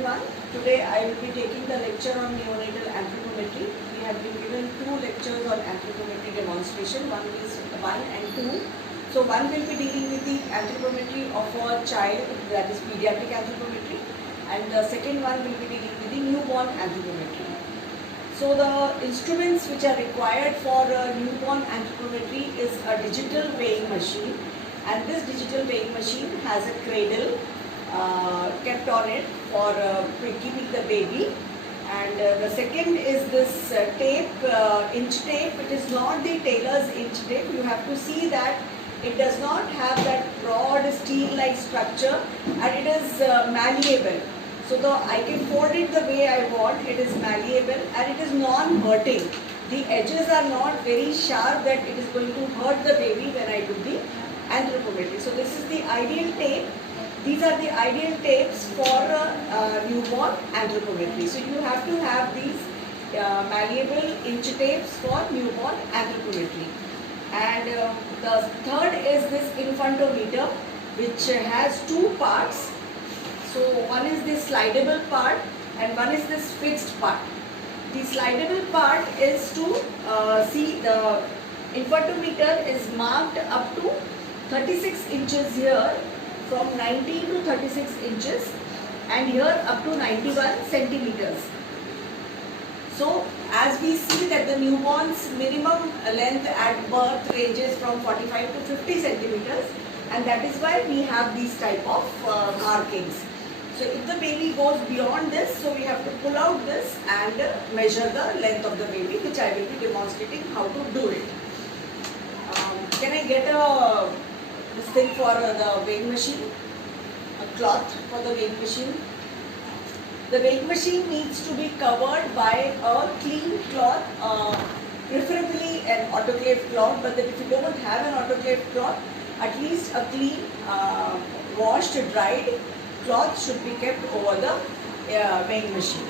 everyone. Today I will be taking the lecture on neonatal anthropometry. We have been given 2 lectures on anthropometry demonstration, 1 and 2. So one will be dealing with the anthropometry of a child, that is pediatric anthropometry, and the second one will be dealing with the newborn anthropometry. So the instruments which are required for newborn anthropometry is a digital weighing machine, and this digital weighing machine has a cradle kept on it for keeping the baby, and the second is this tape, inch tape. It is not the tailor's inch tape. You have to see that it does not have that broad steel like structure, and it is malleable. So I can fold it the way I want. It is malleable and it is non-hurting. The edges are not very sharp that it is going to hurt the baby when I do the anthropometry. So this is the ideal tape. These are the ideal tapes for newborn anthropometry. So you have to have these malleable inch tapes for newborn anthropometry. And the third is this infantometer, which has 2 parts. So one is the slidable part and one is this fixed part. The slidable part is to see the infantometer is marked up to 36 inches here, from 19 to 36 inches, and here up to 91 centimeters. So as we see that the newborn's minimum length at birth ranges from 45 to 50 centimeters, and that is why we have these type of markings. So if the baby goes beyond this, so we have to pull out this and measure the length of the baby, which I will be demonstrating how to do it. Can I get this thing for the weighing machine? A cloth for the weighing machine. The weighing machine needs to be covered by a clean cloth, preferably an autoclave cloth, but then if you don't have an autoclave cloth, at least a clean, washed, dried cloth should be kept over the weighing machine.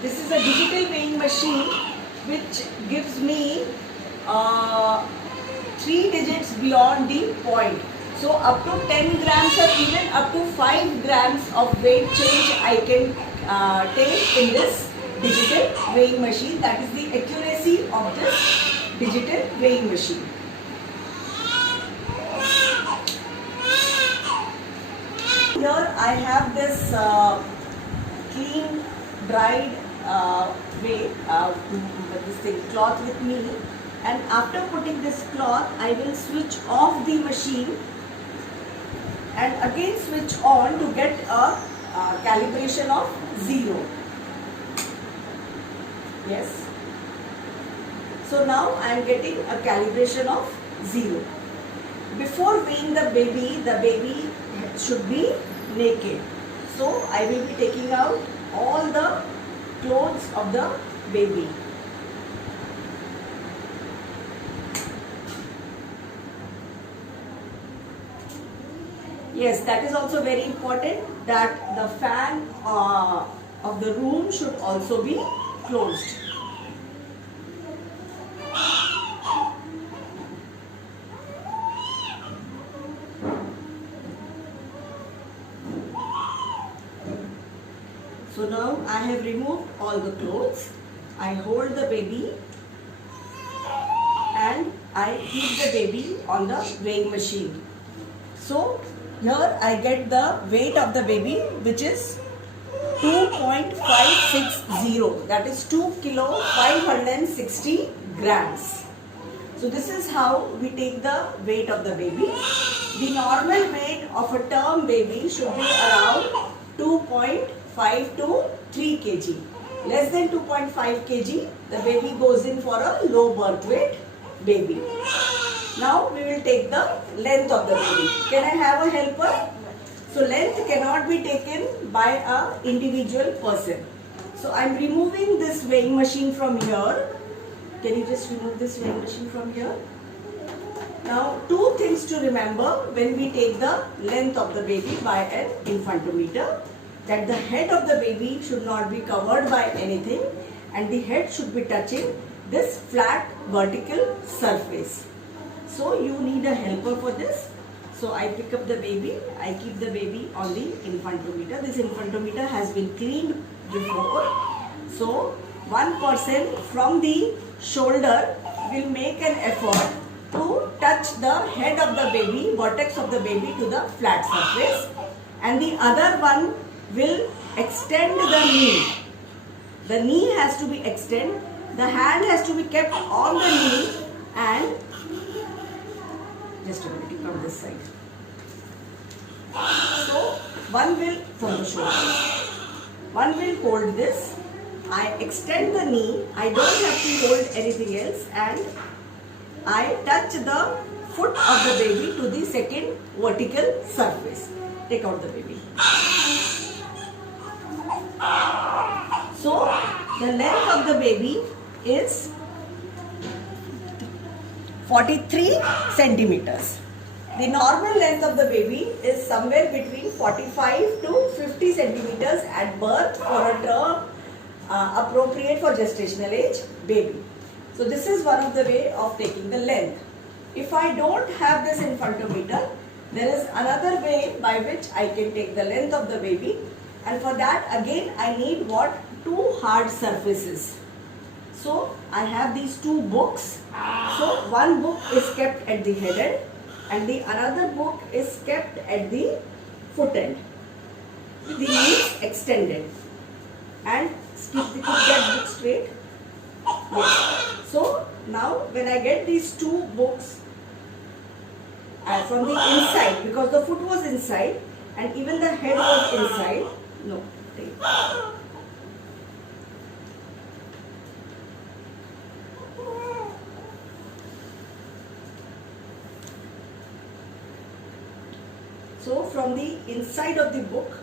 This is a digital weighing machine which gives me 3 digits beyond the point. So up to 10 grams or even up to 5 grams of weight change I can take in this digital weighing machine. That is the accuracy of this digital weighing machine. Here I have this clean, dried cloth with me, and after putting this cloth, I will switch off the machine and again switch on to get a calibration of 0. Yes. So now I am getting a calibration of 0. Before weighing the baby should be naked. So I will be taking out all the clothes of the baby. Yes, that is also very important, that the fan of the room should also be closed. So now I have removed all the clothes. I hold the baby and I keep the baby on the weighing machine. So here I get the weight of the baby, which is 2.560. That is 2 kilo 560 grams. So this is how we take the weight of the baby. The normal weight of a term baby should be around 2.5 to 3 kg. Less than 2.5 kg, the baby goes in for a low birth weight baby. Now we will take the length of the baby. Can I have a helper? So length cannot be taken by an individual person. So I am removing this weighing machine from here. Can you just remove this weighing machine from here? Now 2 things to remember when we take the length of the baby by an infantometer. That the head of the baby should not be covered by anything, and the head should be touching this flat vertical surface. So you need a helper for this. So I pick up the baby, I keep the baby on the infantometer. This infantometer has been cleaned before. So one person from the shoulder will make an effort to touch the head of the baby, vertex of the baby to the flat surface, and the other one will extend the knee. The knee has to be extended, the hand has to be kept on the knee, and just a minute, you come this side. So one will, from the shoulder, one will hold this. I extend the knee, I don't have to hold anything else, and I touch the foot of the baby to the second vertical surface. Take out the baby. So the length of the baby is 43 centimeters. The normal length of the baby is somewhere between 45 to 50 centimeters at birth for a term appropriate for gestational age baby. So this is one of the way of taking the length. If I don't have this infantometer, there is another way by which I can take the length of the baby, and for that again I need what? Two hard surfaces. So I have these two books. So one book is kept at the head end and the another book is kept at the foot end. The knees extended, and keep that book straight. Yes. So now when I get these two books from the inside, because the foot was inside and even the head was inside. No, take. So from the inside of the book,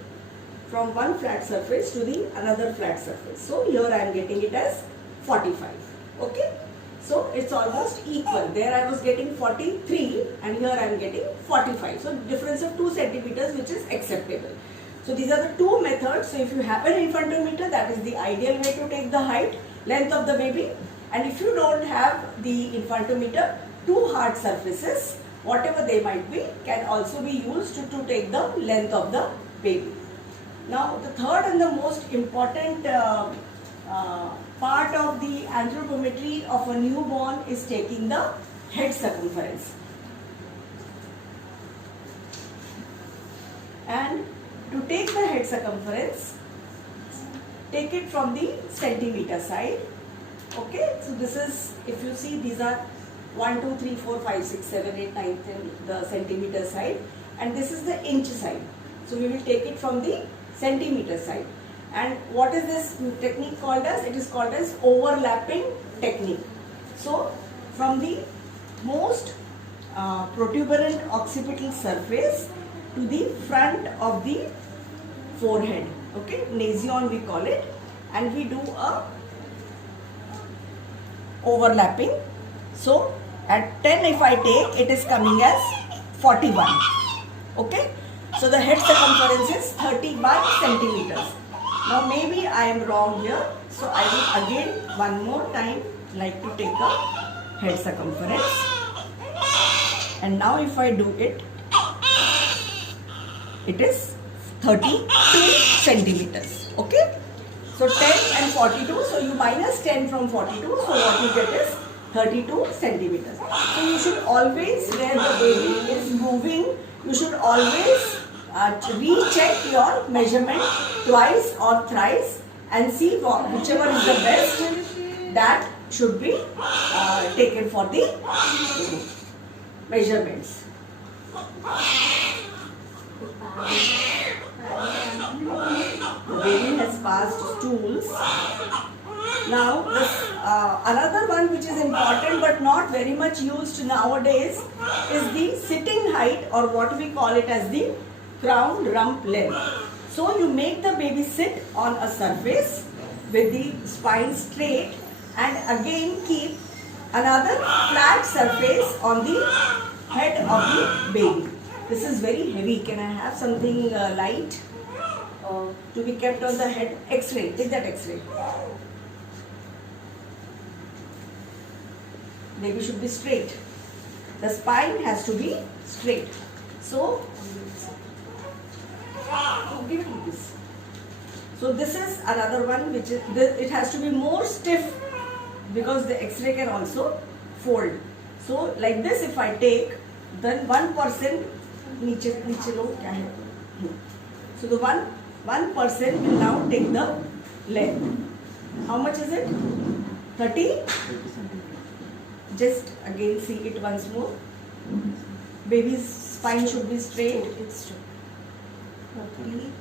from one flat surface to the another flat surface. So here I am getting it as 45. Okay. So it's almost equal. There I was getting 43 and here I am getting 45. So difference of 2 centimeters, which is acceptable. So these are the two methods. So if you have an infantometer, that is the ideal way to take the height, length of the baby. And if you don't have the infantometer, two hard surfaces, whatever they might be, can also be used to take the length of the baby. Now the third and the most important part of the anthropometry of a newborn is taking the head circumference. And to take the head circumference, take it from the centimeter side. Okay, so this is, if you see, these are 1, 2, 3, 4, 5, 6, 7, 8, 9, 10, the centimeter side, and this is the inch side. So we will take it from the centimeter side. And what is this technique called as? It is called as overlapping technique. So from the most protuberant occipital surface to the front of the forehead, okay, nasion we call it, and we do a overlapping. So at 10 if I take, it is coming as 41. Okay, so the head circumference is 31 centimeters. Now maybe I am wrong here, so I will again one more time like to take a head circumference, and now if I do it, it is 32 centimeters. Okay, so 10 and 42, so you minus 10 from 42, so what you get is 32 centimeters. So you should always, where the baby is moving, you should always recheck your measurement twice or thrice and see whichever is the best, that should be taken for the measurements. The baby has passed stools. Now this, another one which is important but not very much used nowadays is the sitting height, or what we call it as the crown rump length. So you make the baby sit on a surface with the spine straight and again keep another flat surface on the head of the baby. This is very heavy. Can I have something light to be kept on the head? X-ray. Take that X-ray. Baby should be straight. The spine has to be straight. So give it this. So this is another one which is it has to be more stiff because the X-ray can also fold. So like this, if I take, then 1% नीचे लो क्या है. So the 1% will now take the length. How much is it? 30. Just again see it once more. Baby's spine should be straight. It's 32.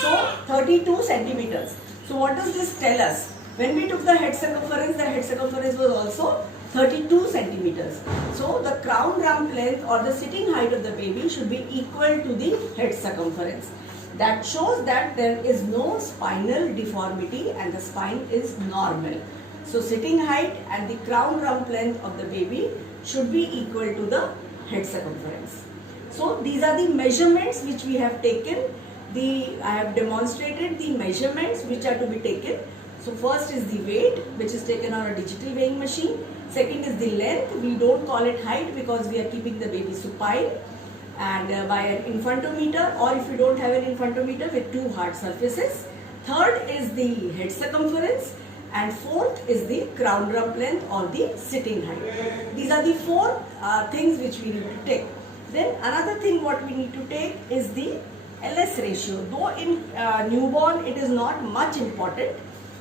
So 32 centimeters. So what does this tell us? When we took the head circumference was also 32 centimeters. So the crown rump length or the sitting height of the baby should be equal to the head circumference. That shows that there is no spinal deformity and the spine is normal. So sitting height and the crown rump length of the baby should be equal to the head circumference. So these are the measurements which we have taken. I have demonstrated the measurements which are to be taken. So first is the weight, which is taken on a digital weighing machine. Second is the length. We don't call it height because we are keeping the baby supine. And by an infantometer, or if you don't have an infantometer, with two hard surfaces. Third is the head circumference. And fourth is the crown rump length or the sitting height. These are the four things which we need to take. Then another thing what we need to take is the LS ratio. Though in newborn it is not much important,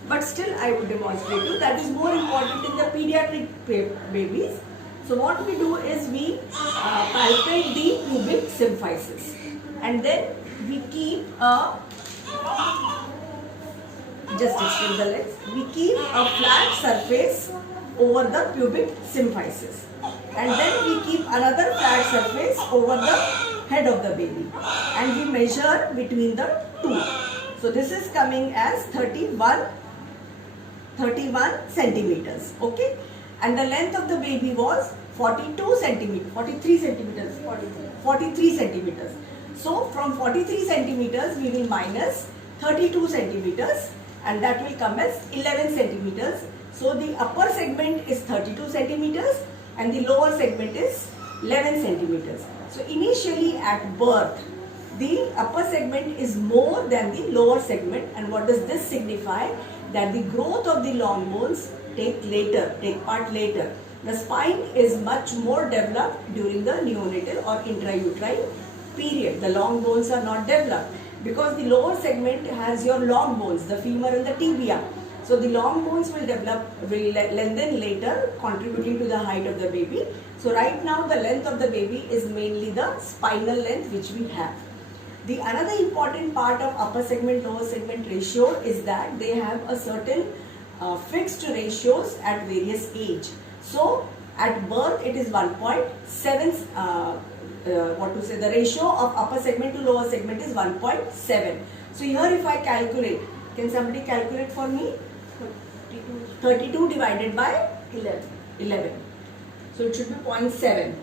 but still I would demonstrate you that is more important in the pediatric babies. So what we do is we palpate the pubic symphysis, and then we keep just extend the legs. We keep a flat surface over the pubic symphysis, and then we keep another flat surface over the head of the baby, and we measure between the two. So this is coming as 31 centimeters. Okay, and the length of the baby was 43 centimeters. So from 43 centimeters we will minus 32 centimeters, and that will come as 11 centimeters. So the upper segment is 32 centimeters and the lower segment is 11 centimeters. So initially at birth, the upper segment is more than the lower segment. And what does this signify? That the growth of the long bones take part later. The spine is much more developed during the neonatal or intrauterine period. The long bones are not developed because the lower segment has your long bones, the femur and the tibia. So the long bones will lengthen later, contributing to the height of the baby. So right now the length of the baby is mainly the spinal length which we have. The another important part of upper segment lower segment ratio is that they have a certain fixed ratios at various age. So at birth it is 1.7. The ratio of upper segment to lower segment is 1.7. So here if I calculate, can somebody calculate for me? 32 divided by 11. So it should be 0.7.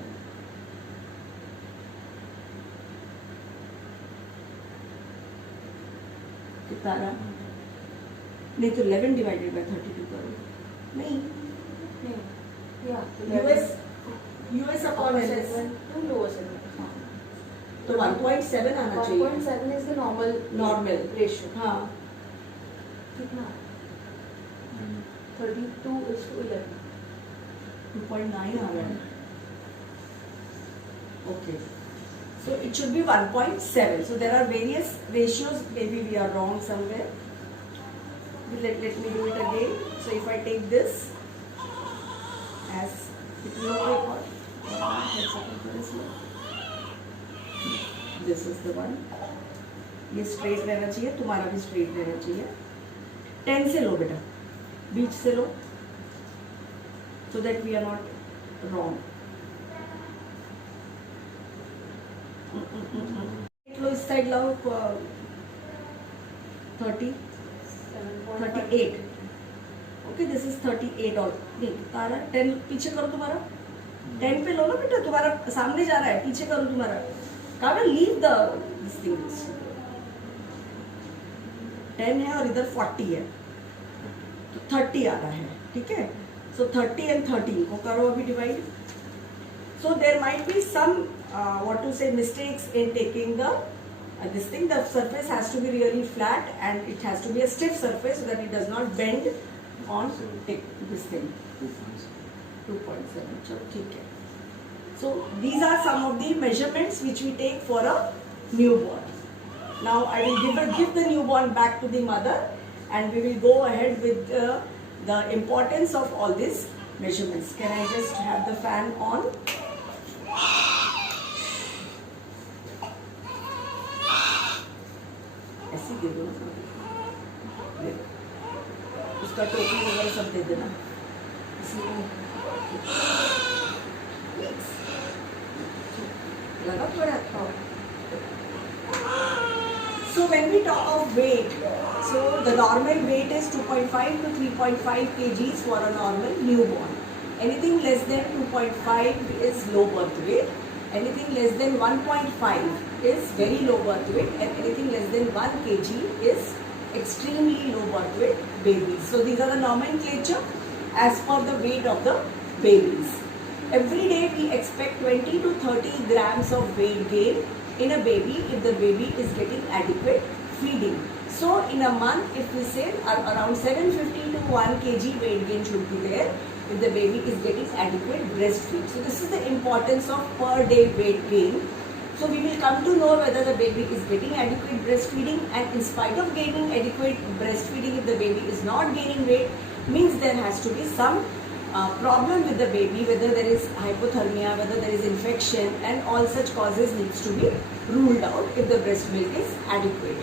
कितना रहा? नहीं तो 11 divided by 32 करो. नहीं. US upon LS. तो 1.7 आना चाहिए. 1.7 is the normal ratio. हाँ. कितना? 32 is to 11. 2.9 आ रहा है. Okay. So it should be 1.7. So there are various ratios. Maybe we are wrong somewhere. Let me do it again. So if I take this as this is the one. ये straight रहना चाहिए, तुम्हारा भी straight रहना चाहिए. 10 से लो बेटा, बीच से लो, so that we are not wrong. लो इस साइड लाओ 38. Okay, this is 38 और तारा 10 पीछे करो तुम्हारा. 10 पे लो ना बेटा, तुम्हारा सामने जा रहा है, पीछे करो तुम्हारा. Kavya leave this thing. 10 है और इधर 40 है, तो 30 आ रहा है. ठीक है. So 30 and 13 को करो अभी divide. So there might be some what to say, mistakes in taking the this thing. The surface has to be really flat and it has to be a stiff surface so that it does not bend on this thing. 2.7. So, okay. So these are some of the measurements which we take for a newborn. Now I will give the newborn back to the mother, and we will go ahead with the importance of all these measurements. Can I just have the fan on? ऐसे दे दो ना, उसका टोपी वगैरह सब दे देना इसलिए लगा थोड़ा था. So when we talk of weight, so the normal weight is 2.5 to 3.5 kgs for a normal newborn. Anything less than 2.5 is low birth weight. Anything less than 1.5 is very low birth weight, and anything less than 1 kg is extremely low birth weight babies. So these are the nomenclature as per the weight of the babies. Every day we expect 20 to 30 grams of weight gain in a baby if the baby is getting adequate feeding. So in a month, if we say around 750 to 1 kg weight gain should be there if the baby is getting adequate breastfeed. So this is the importance of per day weight gain. So we will come to know whether the baby is getting adequate breastfeeding, and in spite of gaining adequate breastfeeding, if the baby is not gaining weight, means there has to be some problem with the baby, whether there is hypothermia, whether there is infection, and all such causes needs to be ruled out if the breast milk is adequate.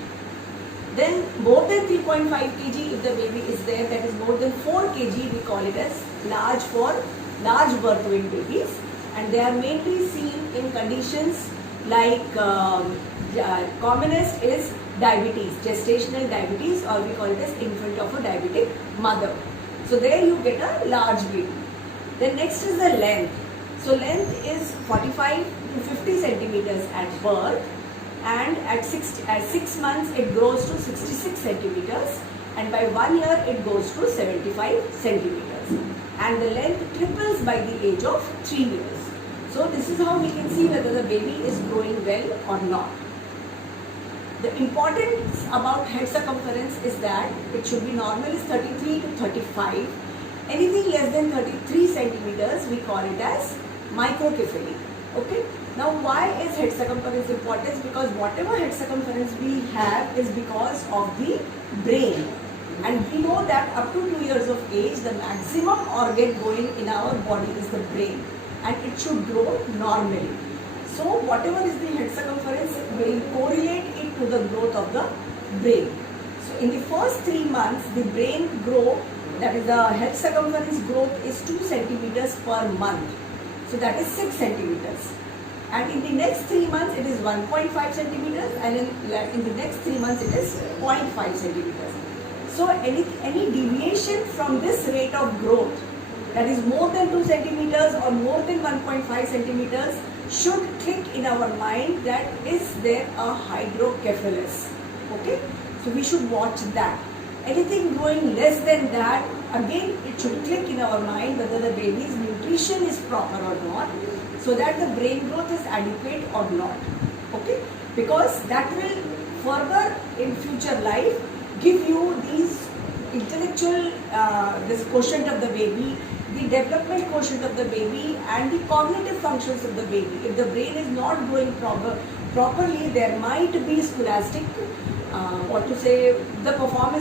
Then more than 3.5 kg if the baby is there, that is more than 4 kg, we call it as large for large birth weight babies, and they are mainly seen in conditions like commonest is diabetes, gestational diabetes, or we call it as infant of a diabetic mother. So there you get a large baby. Then next is the length. So length is 45 to 50 centimeters at birth, and at 6 months it grows to 66 centimeters, and by 1 year it goes to 75 centimeters, and the length triples by the age of 3 years. So this is how we can see whether the baby is growing well or not. The importance about head circumference is that it should be normal is 33 to 35. Anything less than 33 centimeters, we call it as microcephaly. Okay. Now why is head circumference important? Because whatever head circumference we have is because of the brain. And we know that up to 2 years of age, the maximum organ going in our body is the brain, and it should grow normally. So whatever is the head circumference will correlate it to the growth of the brain. So in the first 3 months, the brain growth, that is the head circumference growth, is 2 centimeters per month. So that is 6 centimeters. And in the next 3 months, it is 1.5 centimeters, and in the next 3 months, it is 0.5 centimeters. So any deviation from this rate of growth, that is more than 2 centimeters or more than 1.5 centimeters, should click in our mind that is there a hydrocephalus. Okay, so we should watch that. Anything growing less than that, again it should click in our mind whether the baby's nutrition is proper or not, so that the brain growth is adequate or not. Okay, because that will further in future life give you these intellectual this quotient of the baby, the development quotient of the baby, and the cognitive functions of the baby. If the brain is not growing properly, there might be scholastic,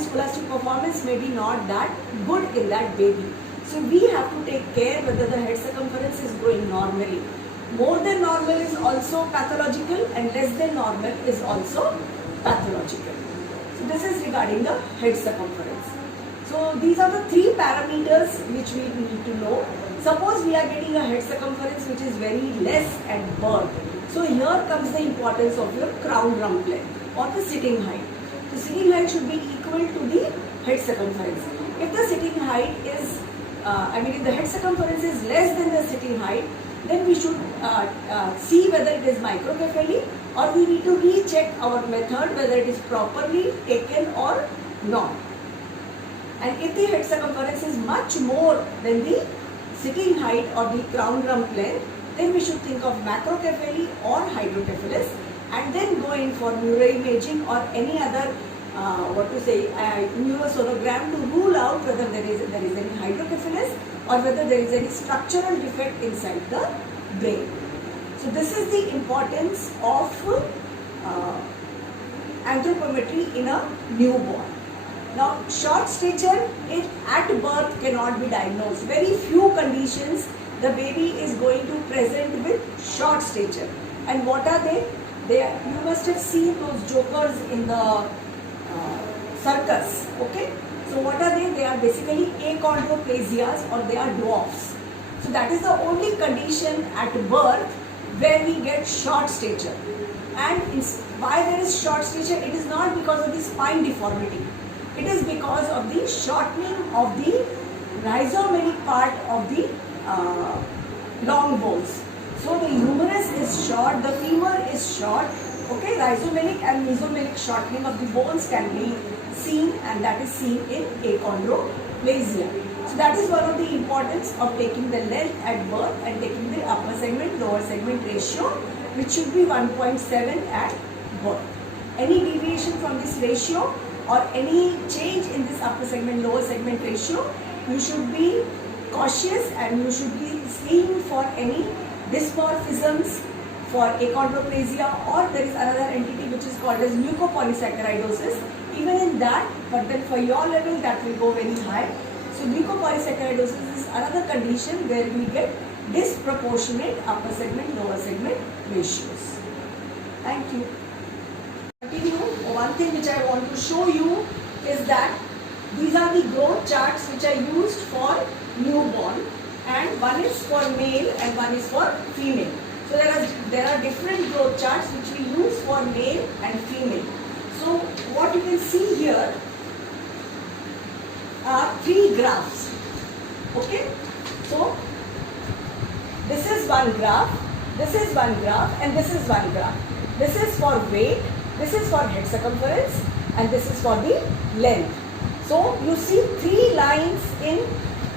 scholastic performance may be not that good in that baby. So we have to take care whether the head circumference is growing normally. More than normal is also pathological, and less than normal is also pathological. So this is regarding the head circumference. So these are the 3 parameters which we need to know. Suppose we are getting a head circumference which is very less at birth. So here comes the importance of your crown rump length or the sitting height. The sitting height should be equal to the head circumference. If the sitting height is, if the head circumference is less than the sitting height, then we should see whether it is microcephaly, or we need to recheck our method whether it is properly taken or not. And if the head circumference is much more than the sitting height or the crown rump length, then we should think of macrocephaly or hydrocephalus, and then go in for neuroimaging or any other neurosonogram to rule out whether there is any hydrocephalus or whether there is any structural defect inside the brain. So this is the importance of anthropometry in a newborn. Now, short stature at birth cannot be diagnosed. Very few conditions the baby is going to present with short stature. And what are they? You must have seen those jokers in the circus. Okay. So what are they? They are basically achondroplasias, or they are dwarfs. So that is the only condition at birth where we get short stature. And why there is short stature? It is not because of the spine deformity. It is because of the shortening of the rhizomelic part of the long bones. So the humerus is short, the femur is short. Okay, rhizomelic and mesomelic shortening of the bones can be seen, and that is seen in achondroplasia. So that is one of the importance of taking the length at birth and taking the upper segment lower segment ratio, which should be 1.7 at birth. Any deviation from this ratio or any change in this upper segment lower segment ratio, you should be cautious and you should be seeing for any dysmorphisms for achondroplasia, or there is another entity which is called as mucopolysaccharidosis. Even in that, but then for your level that will go very high. So mucopolysaccharidosis is another condition where we get disproportionate upper segment lower segment ratios. Thank you. Continue. One thing which I want to show you is that these are the growth charts which are used for newborn, and one is for male and one is for female. So there are different growth charts which we use for male and female. So what you can see here are three graphs. Okay. So this is one graph, this is one graph, and this is one graph. This is for weight, this is for head circumference, and this is for the length. So you see three lines in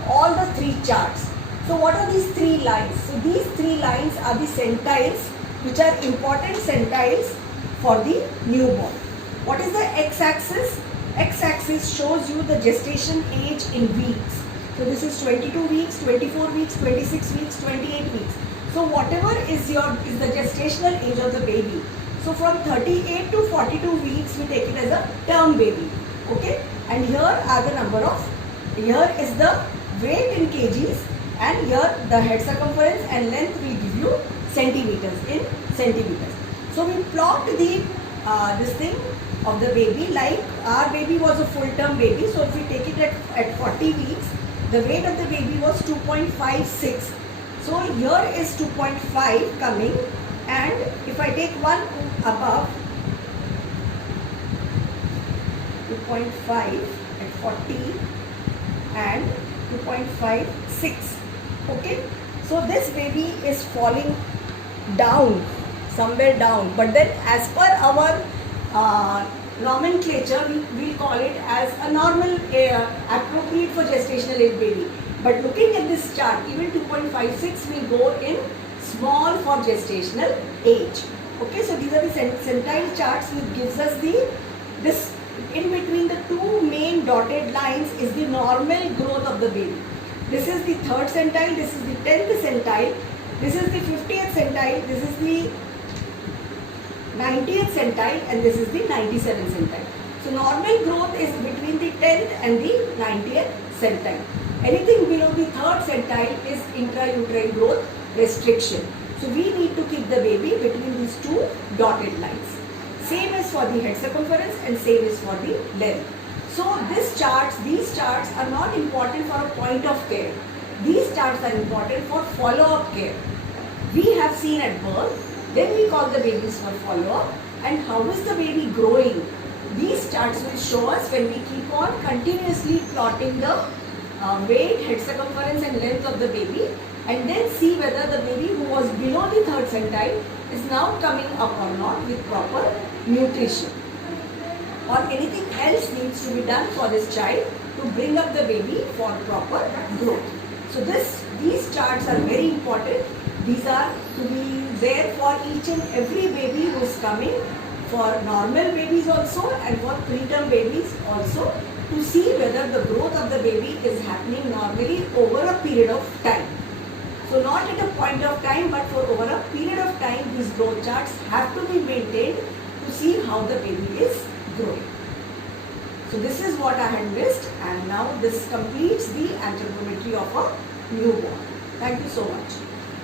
all the three charts. So what are these three lines? So these three lines are the centiles, which are important centiles for the newborn. What is the x-axis? X-axis shows you the gestation age in weeks. So this is 22 weeks, 24 weeks, 26 weeks, 28 weeks. So whatever is the gestational age of the baby. So from 38 to 42 weeks we take it as a term baby. Okay. And here are the here is the weight in kgs, and here the head circumference and length will give you centimeters in centimeters. So we plot the this thing of the baby like our baby was a full term baby. So if we take it at 40 weeks, the weight of the baby was 2.56. So here is 2.5 coming, and if I take one above 2.5 at 40 and 2.56. Okay, so this baby is falling down, somewhere down, but then as per our nomenclature we call it as a normal appropriate for gestational age baby. But looking at this chart, even 2.56 will go in small for gestational age. Okay, so these are the centile charts which gives us this in between the two main dotted lines is the normal growth of the baby. This is the 3rd centile, this is the 10th centile, this is the 50th centile, this is the 90th centile, and this is the 97th centile. So normal growth is between the 10th and the 90th centile. Anything below the 3rd centile is intrauterine growth restriction. So we need to keep the baby between these two dotted lines. Same is for the head circumference and same is for the length. So these charts are not important for a point of care. These charts are important for follow-up care. We have seen at birth, then we call the babies for follow-up, and how is the baby growing. These charts will show us when we keep on continuously plotting the weight, head circumference and length of the baby, and then see whether the baby who was below the 3rd centile is now coming up or not with proper nutrition, or anything else needs to be done for this child to bring up the baby for proper growth. So these charts are very important These are to be there for each and every baby who is coming, for normal babies also and for preterm babies also, to see whether the growth of the baby is happening normally over a period of time. So not at a point of time, but for over a period of time, these growth charts have to be maintained to see how the baby is growing. So this is what I had missed, and now this completes the anthropometry of a newborn. Thank you so much.